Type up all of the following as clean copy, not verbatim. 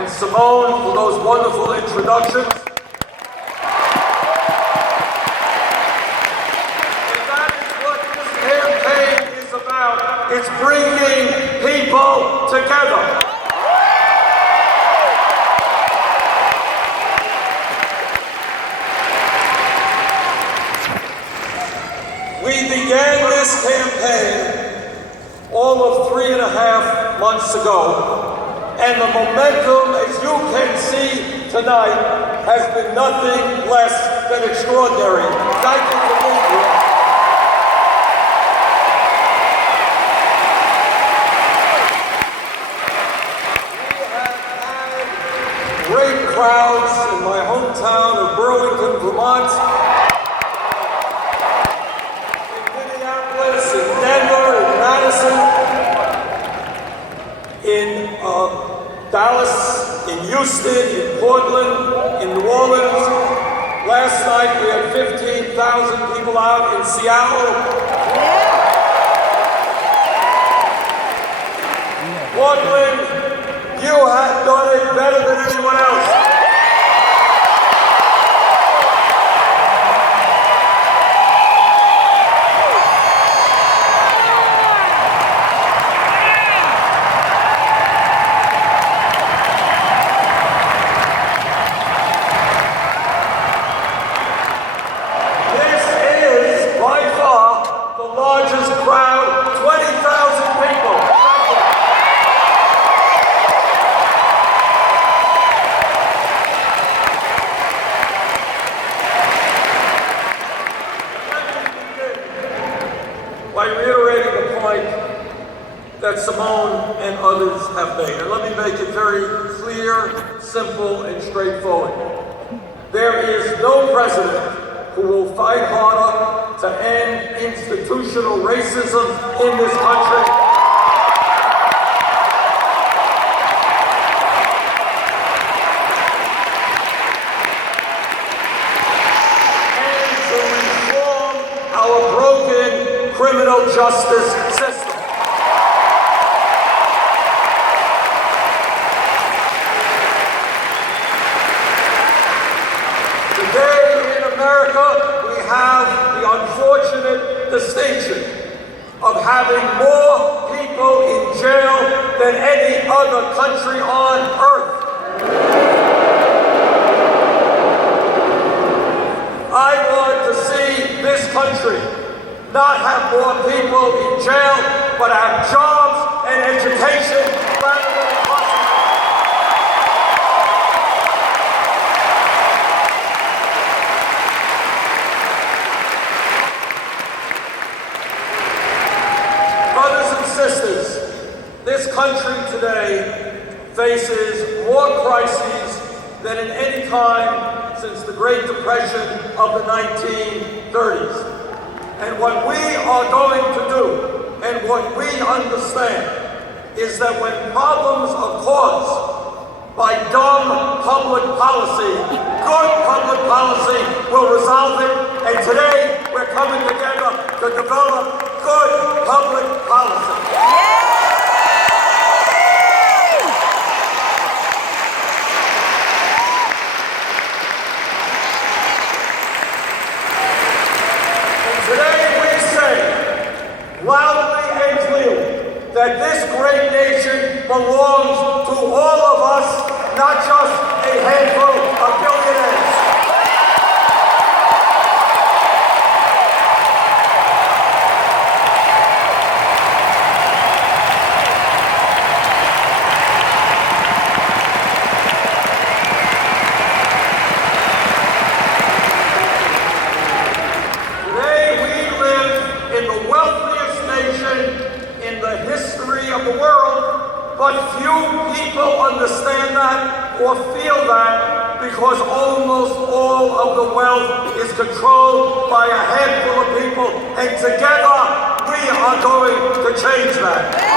and Simone for those wonderful introductions. And that is what this campaign is about. It's bringing people together. We began this campaign all of 3.5 months ago, and the momentum, as you can see tonight, has been nothing less than extraordinary. Thank you for being here. We have had great crowds in my hometown of Burlington, Vermont, in Dallas, in Houston, in Portland, in New Orleans. Last night we had 15,000 people out in Seattle. Portland, you have done it better than anyone else. By reiterating the point that Simone and others have made. And let me make it very clear, simple, and straightforward. There is no president who will fight harder to end institutional racism in this country. And to reform our broken criminal justice system. Today in America, we have the unfortunate distinction of having more people in jail than any other country on earth. I want to see this country not have more people in jail, but have jobs and education rather than incarceration. Brothers and sisters, this country today faces more crises than in any time since the Great Depression of the 1930s. And what we are going to do, and what we understand, is that when problems are caused by dumb public policy, good public policy will resolve it. And today, we're coming together to develop good public policy. Loudly and clearly, that this great nation belongs to all of us, not just a handful of billionaires. Today we live in the wealthiest nation in the history of the world, but few people understand that or feel that because almost all of the wealth is controlled by a handful of people, and together we are going to change that.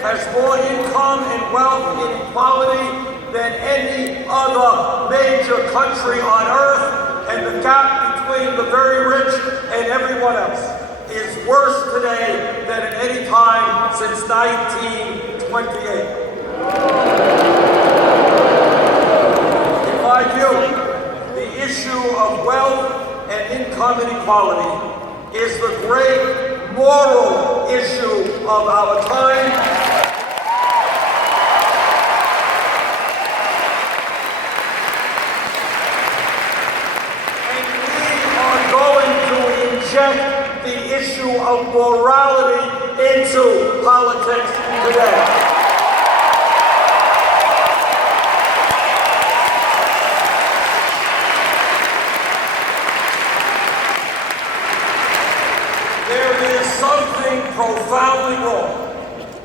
Has more income and wealth inequality than any other major country on earth, and the gap between the very rich and everyone else is worse today than at any time since 1928. In my view, the issue of wealth and income inequality is the great moral issue of our time. And we are going to inject the issue of morality into politics today. There is something profoundly wrong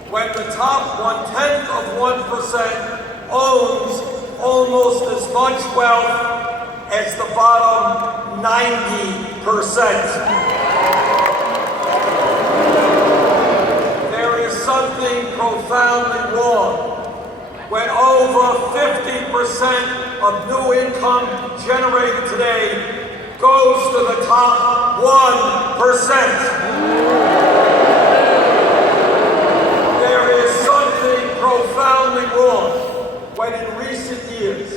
when the top 0.1% owns almost as much wealth as the bottom 90%. There is something profoundly wrong when over 50% of new income generated today goes to the top 1%. There is something profoundly wrong when in recent years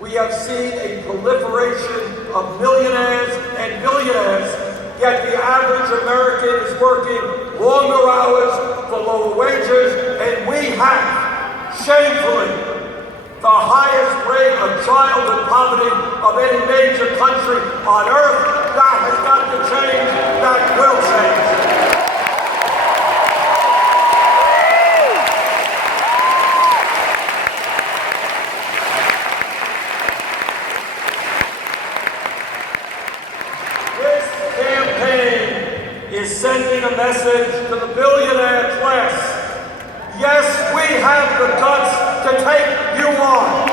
we have seen a proliferation of millionaires and billionaires, yet the average American is working longer hours for lower wages, and we have, shamefully, the highest rate of childhood poverty of any major country on earth. That has got to change. That will change. This campaign is sending a message to the billionaire class. Yes, we have the guts to take you on.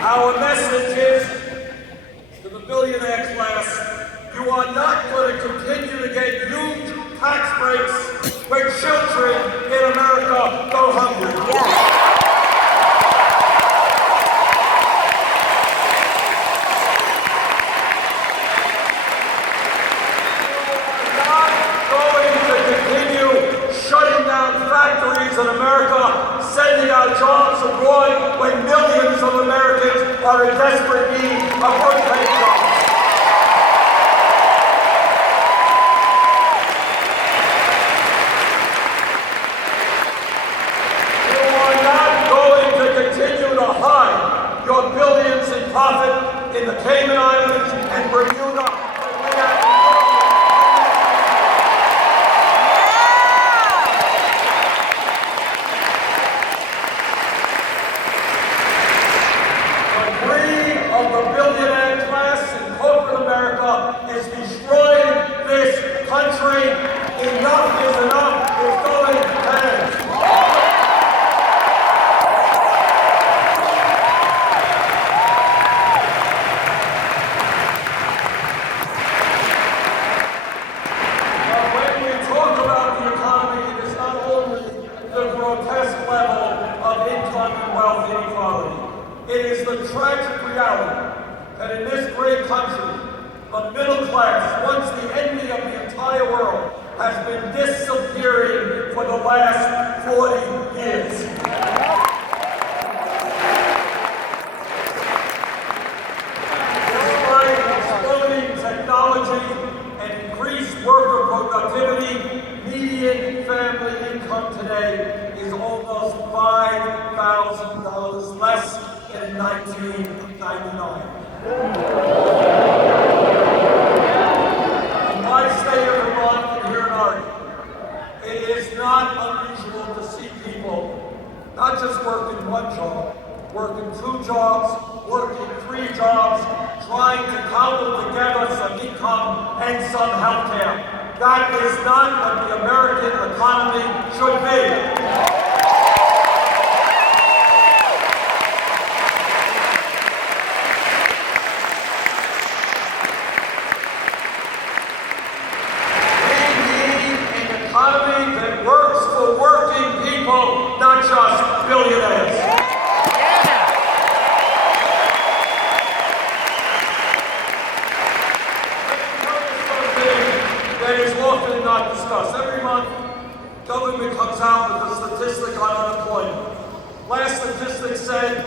Our message is to the billionaire class, you are not going to continue to get huge tax breaks when children in America go hungry. You are not going to continue shutting down factories in America, sending out jobs abroad when millions of Americans are in desperate need of work-paying jobs. You are not going to continue to hide your billions in profit in the Cayman Islands and Bermuda. The billionaire class in corporate America is destroying this country. Enough is enough. It's going bad. When we talk about the economy, it is not only the grotesque level of income and wealth inequality. It is the tragic reality that in this great country, the middle class, once the envy of the entire world, has been disappearing for the last 40 years. Despite exploding technology and increased worker productivity, median family income today is almost $5,000 less than in 1999. In my state of Vermont and here in Oregon, it is not unusual income and some health care. That is not what the American economy should be. Not just billionaires. That is often not discussed. Every month, government comes out with a statistic on unemployment. Last statistic said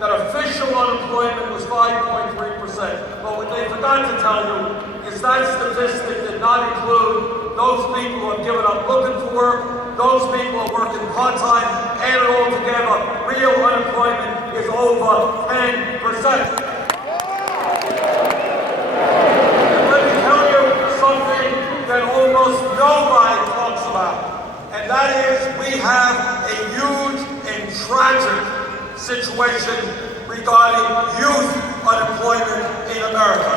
that official unemployment was 5.3%. But what they forgot to tell you is that statistic did not include those people who have given up looking for work, those people are working part-time, add it all together, real unemployment is over 10%. And let me tell you something that almost nobody talks about, and that is we have a huge and tragic situation regarding youth unemployment in America.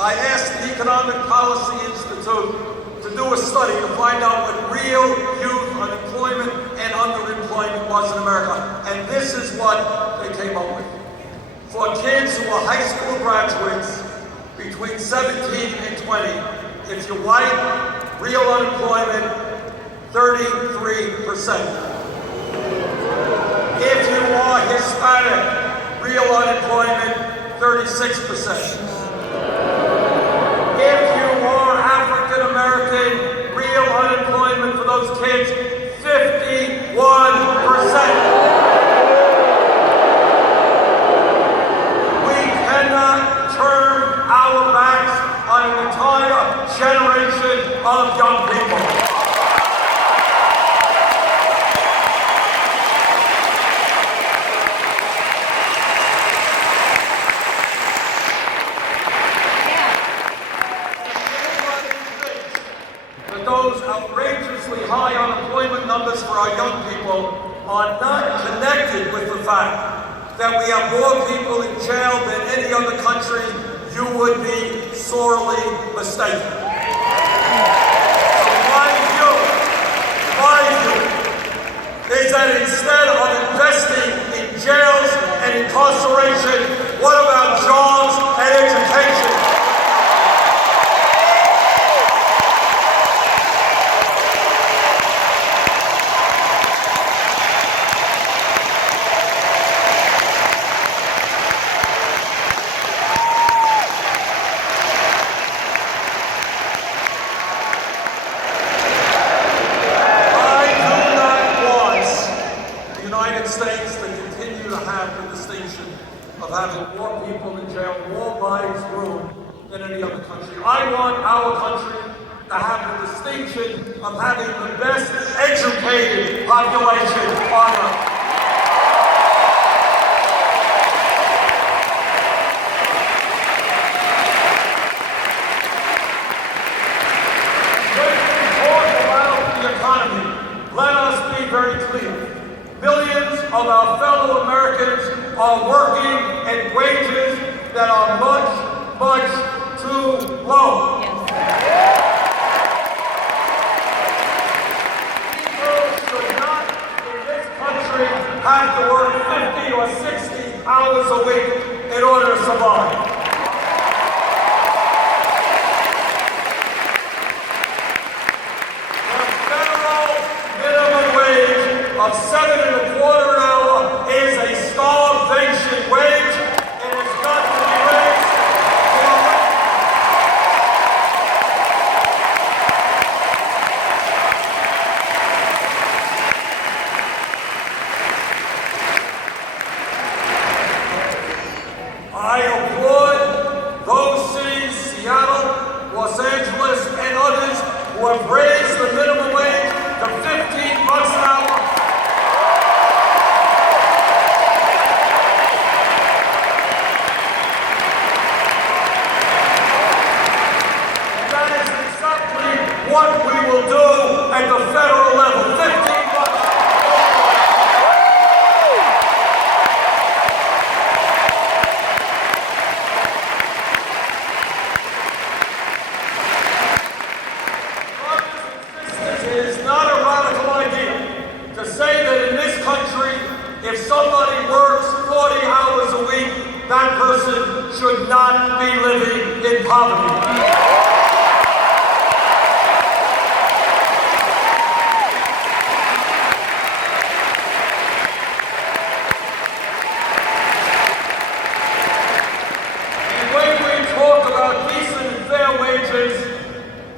I asked the Economic Policy Institute to do a study to find out what real youth unemployment and underemployment was in America. And this is what they came up with. For kids who are high school graduates between 17 and 20, if you're white, real unemployment, 33%. If you are Hispanic, real unemployment, 36%. If you are African American, real unemployment for those kids, 51%. We cannot turn our backs on an entire generation of young people. Those outrageously high unemployment numbers for our young people are not connected with the fact that we have more people in jail than any other country. You would be sorely mistaken. So my view is that instead of investing in jails and incarceration, what about jobs and education? States that continue to have the distinction of having more people in jail, more lives ruined than any other country. I want our country to have the distinction of having the best educated population on earth. When we talk about the economy, let us be very clear. Millions of our fellow Americans are working at wages that are much, much too low. People should not, in this country, have to work 50 or 60 hours a week in order to survive. Of $7.25 an hour is a starvation wage, and it's got to be raised. I applaud If somebody works 40 hours a week, that person should not be living in poverty.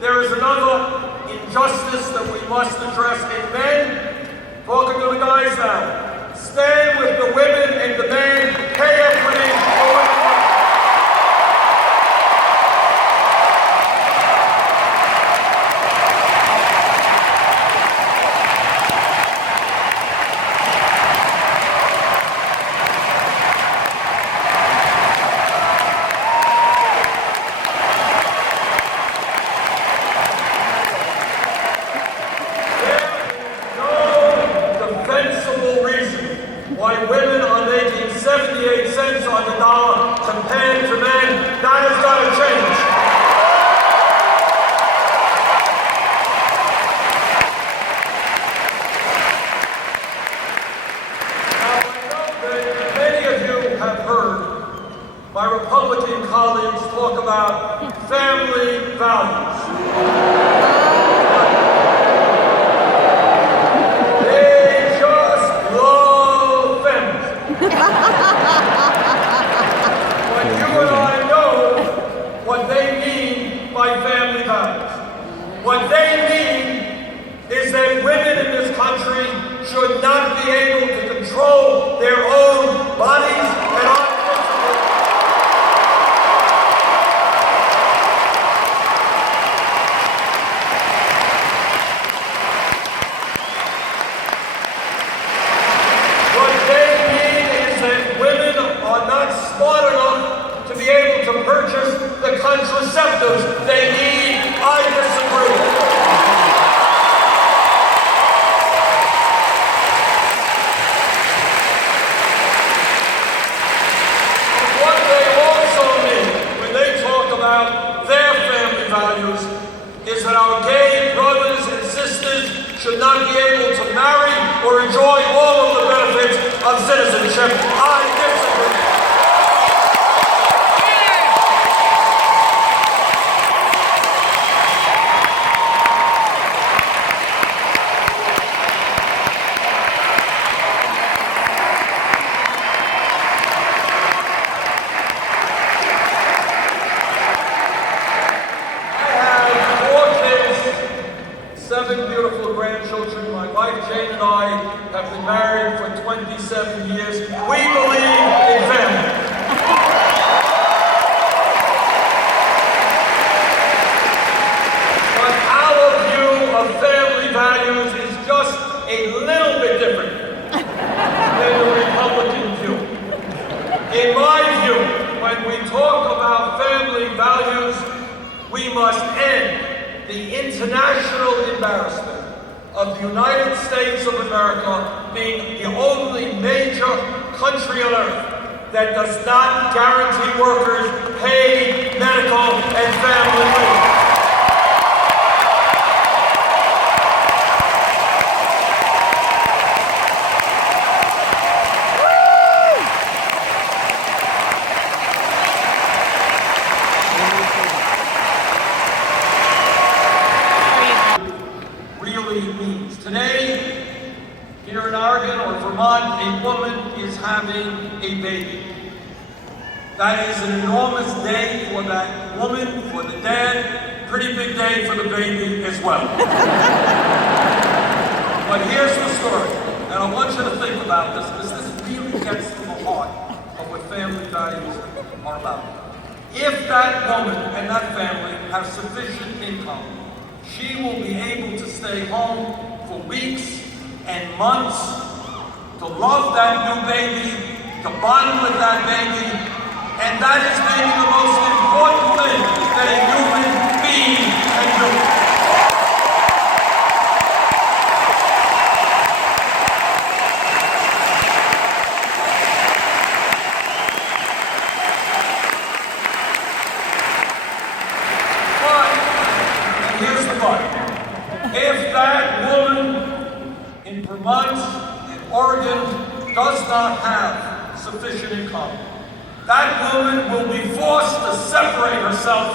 There is another injustice that we must address in men. Talking to the guys now. Stand with the women and demand pay equity for women. Why women are making 78 cents on the dollar compared to men, that has got to change. Now, I know that many of you have heard my Republican colleagues talk about family values. But you and I know what they mean by family values. What they mean is that women in this country should not be able to control their own bodies and own principles. What they mean is that women are not smart enough to be able to purchase the contraceptives they need. I disagree. What they also mean when they talk about their family values is that our gay brothers and sisters should not be able to marry or enjoy all of the benefits of citizenship. I disagree. Grandchildren. My wife Jane and I have been married for 27 years. We believe in family. But our view of family values is just a little bit different than the Republican view. In my view, when we talk about family values, we must end the international embarrassment of the United States of America being the only major country on earth that does not guarantee workers paid medical and family leave. Means. Today, here in Oregon or Vermont, a woman is having a baby. That is an enormous day for that woman, for the dad, pretty big day for the baby as well. But here's the story, and I want you to think about this, because this really gets to the heart of what family values are about. If that woman and that family have sufficient income, she will be able to stay home for weeks and months to love that new baby, to bond with that baby, and that is maybe the most important thing that a human being can do. If that woman in Vermont and Oregon does does not have sufficient income, that woman will be forced to separate herself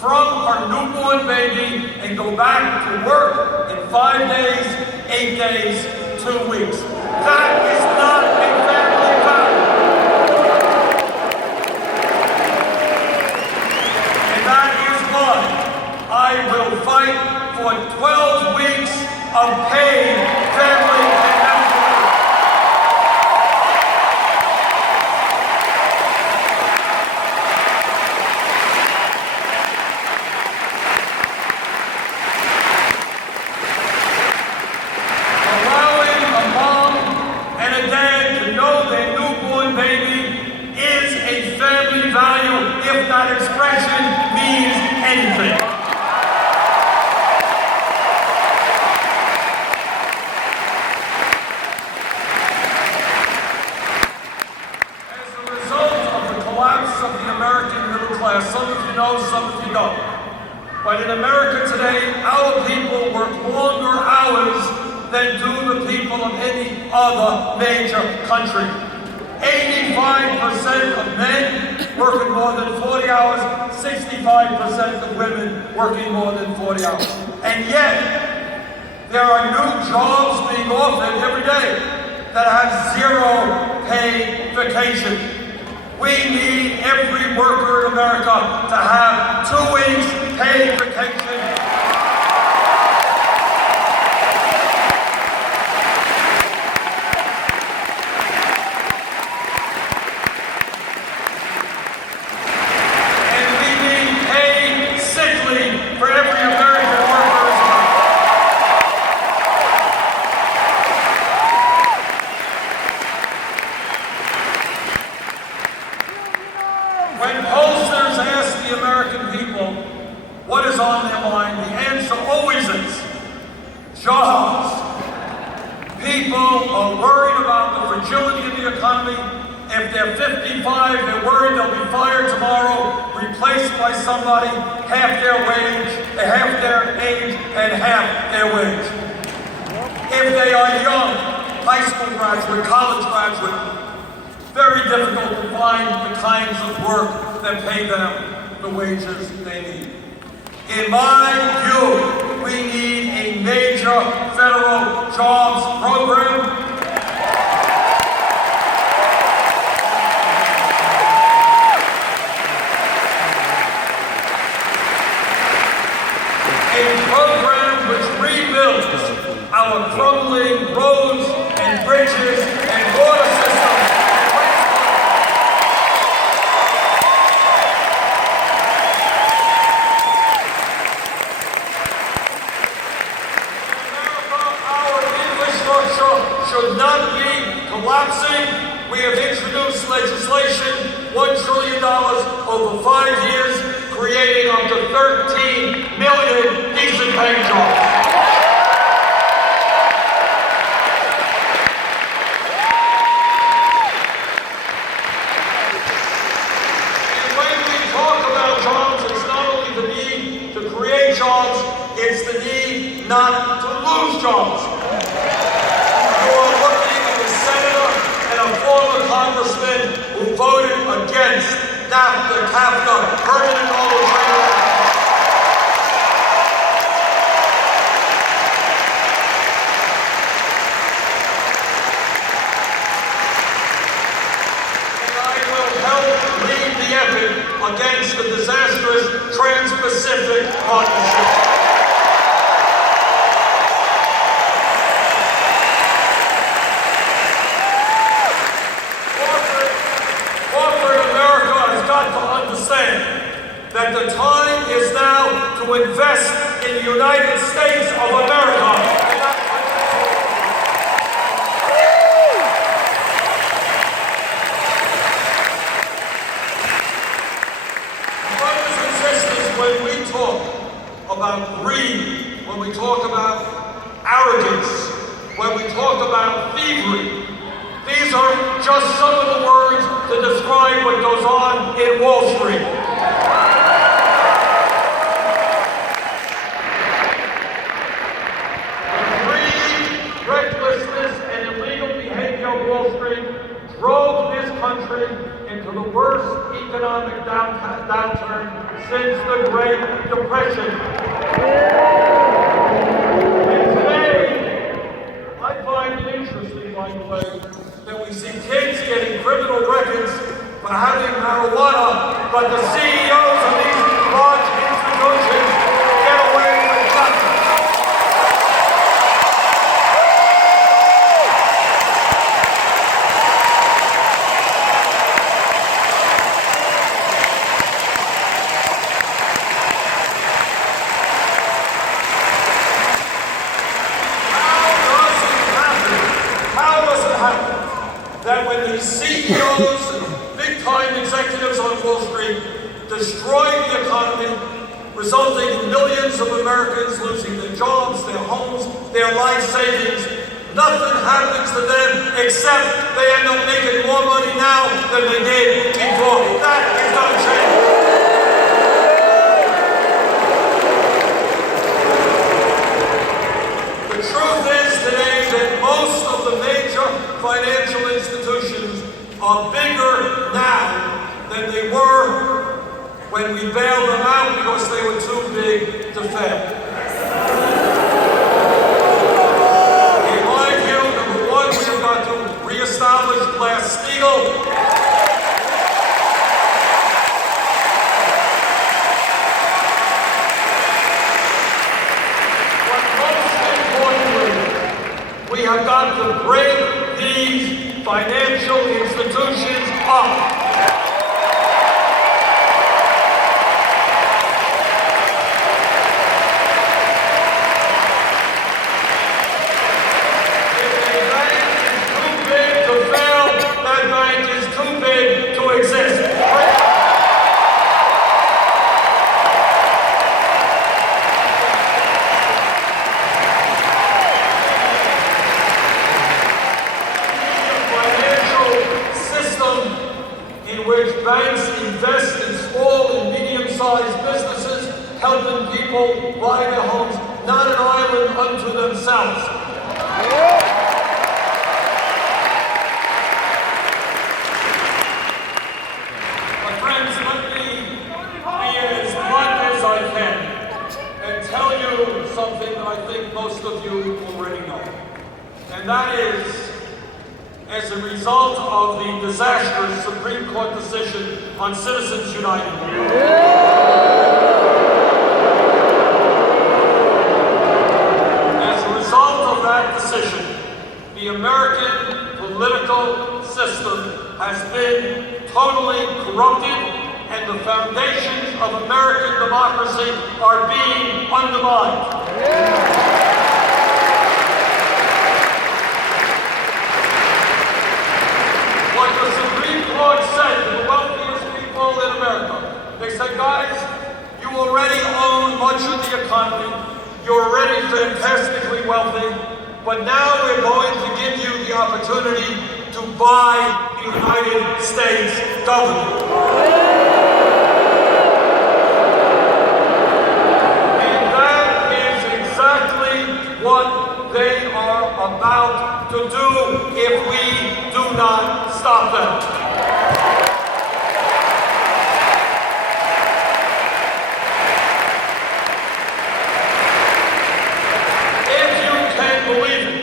from her newborn baby and go back to work in 5 days, 8 days, 2 weeks. That is not a family value. And that is why I will fight for 12 weeks of paid family and health leave. Allowing a mom and a dad to know their newborn baby is a family value if that expression means anything. Of the American middle class. Some of you know, some of you don't. But in America today, our people work longer hours than do the people of any other major country. 85% of men working more than 40 hours, 65% of women working more than 40 hours. And yet, there are new jobs being offered every day that have zero paid vacation. We need every worker in America to have 2 weeks paid vacation. And we need paid sick leave for every American worker as well. When pollsters ask the American people what is on their mind, the answer always is jobs. People are worried about the fragility of the economy. If they're 55, they're worried they'll be fired tomorrow, replaced by somebody half their wage, half their age, and half their wage. If they are young, high school graduate, college graduate, very difficult to find the kinds of work that pay them the wages they need. In my view, we need a major federal jobs program. A program which rebuilds our crumbling roads and bridges and water systems. Should not be collapsing. We have introduced legislation, $1 trillion over 5 years, creating up to 13 million decent paying jobs. And when we talk about jobs, it's not only the need to create jobs, it's the need not to lose jobs. You are looking at a senator and a former congressman who voted against NAFTA, CAFTA, permanent global trade. And I will help lead the effort against the disastrous Trans-Pacific Partnership. That the time is now to invest in the United States of America. Brothers and sisters, when we talk about greed, when we talk about arrogance, when we talk about thievery, these are just some of the words to describe what goes on in Wall Street. Recklessness and illegal behavior on Wall Street drove this country into the worst economic downturn since the Great Depression. And today, I find it interesting, by the way, that we see kids getting criminal records for having marijuana, but the CEOs of these large institutions get away with nothing. That when these CEOs and big-time executives on Wall Street destroy the economy, resulting in millions of Americans losing their jobs, their homes, their life savings, nothing happens to them except they end up making more money now than they did before. That is not change. The truth is today that most of the major financial institutions are bigger now than they were when we bailed them out because they were too big to fail. In my view, number one, we have got to reestablish Glass-Steagall. We have got to break these financial institutions up. If a bank is too big to fail, that bank is too big to exist. Which banks invest in small and medium-sized businesses, helping people buy their homes, not an island unto themselves. My friends, let me be as blunt as I can and tell you something that I think most of you already know. And that is, as a result of the disastrous Supreme Court decision on Citizens United. As a result of that decision, the American political system has been totally corrupted and the foundations of American democracy are being undermined. What the Supreme Court said to the wealthiest people in America, they said, guys, you already own much of the economy, you're already fantastically wealthy, but now we're going to give you the opportunity to buy the United States government. And that is exactly what they are about to do if we do not stop them. If you can believe it,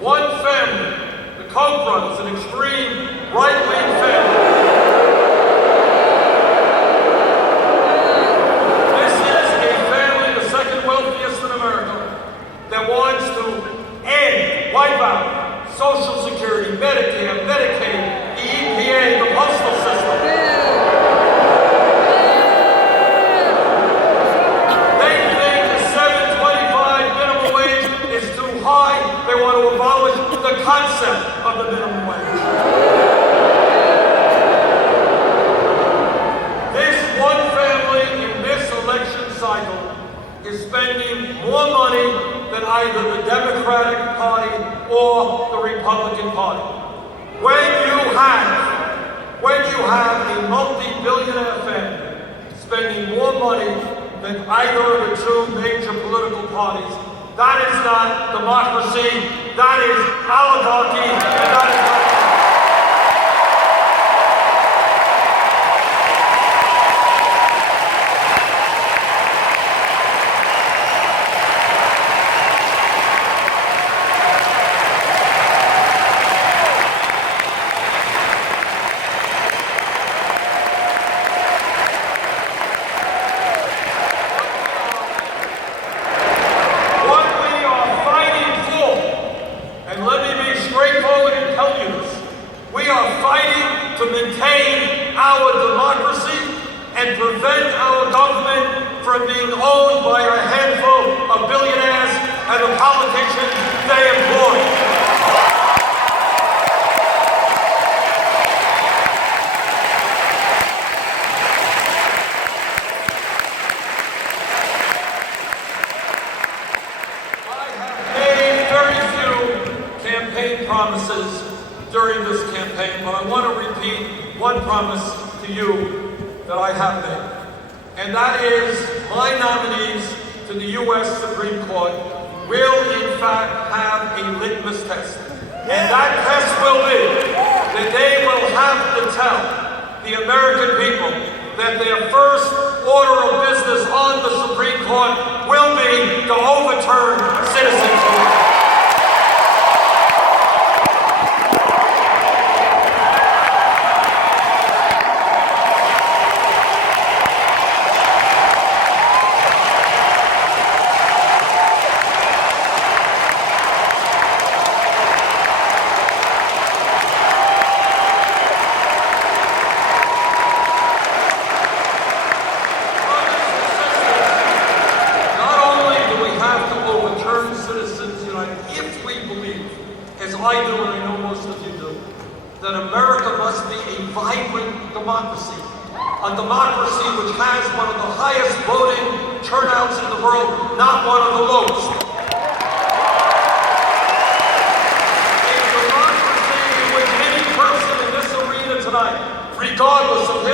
one family, the Koch brothers, an extreme right-wing family, this is a family, the second wealthiest in America, that wants to end, wipe out Social Security, Medicare, Medicaid, the EPA, the postal system. They think the $7.25 minimum wage is too high. They want to abolish the concept of the minimum wage. This one family in this election cycle is spending more money than either the Democratic Party or the Republican Party. When you have a multi-billionaire family spending more money than either of the two major political parties, that is not democracy, that is oligarchy, and that is not We are fighting to maintain our democracy and prevent our government from being owned by a handful of billionaires and the politicians they employ. Promises during this campaign, but I want to repeat one promise to you that I have made, and that is my nominees to the U.S. Supreme Court will in fact have a litmus test, and that test will be that they will have to tell the American people that their first order of business on the Supreme Court will be to overturn citizenship. If we believe, as I do and I know most of you do, that America must be a vibrant democracy, a democracy which has one of the highest voting turnouts in the world, not one of the lowest. A democracy in which any person in this arena tonight, regardless of his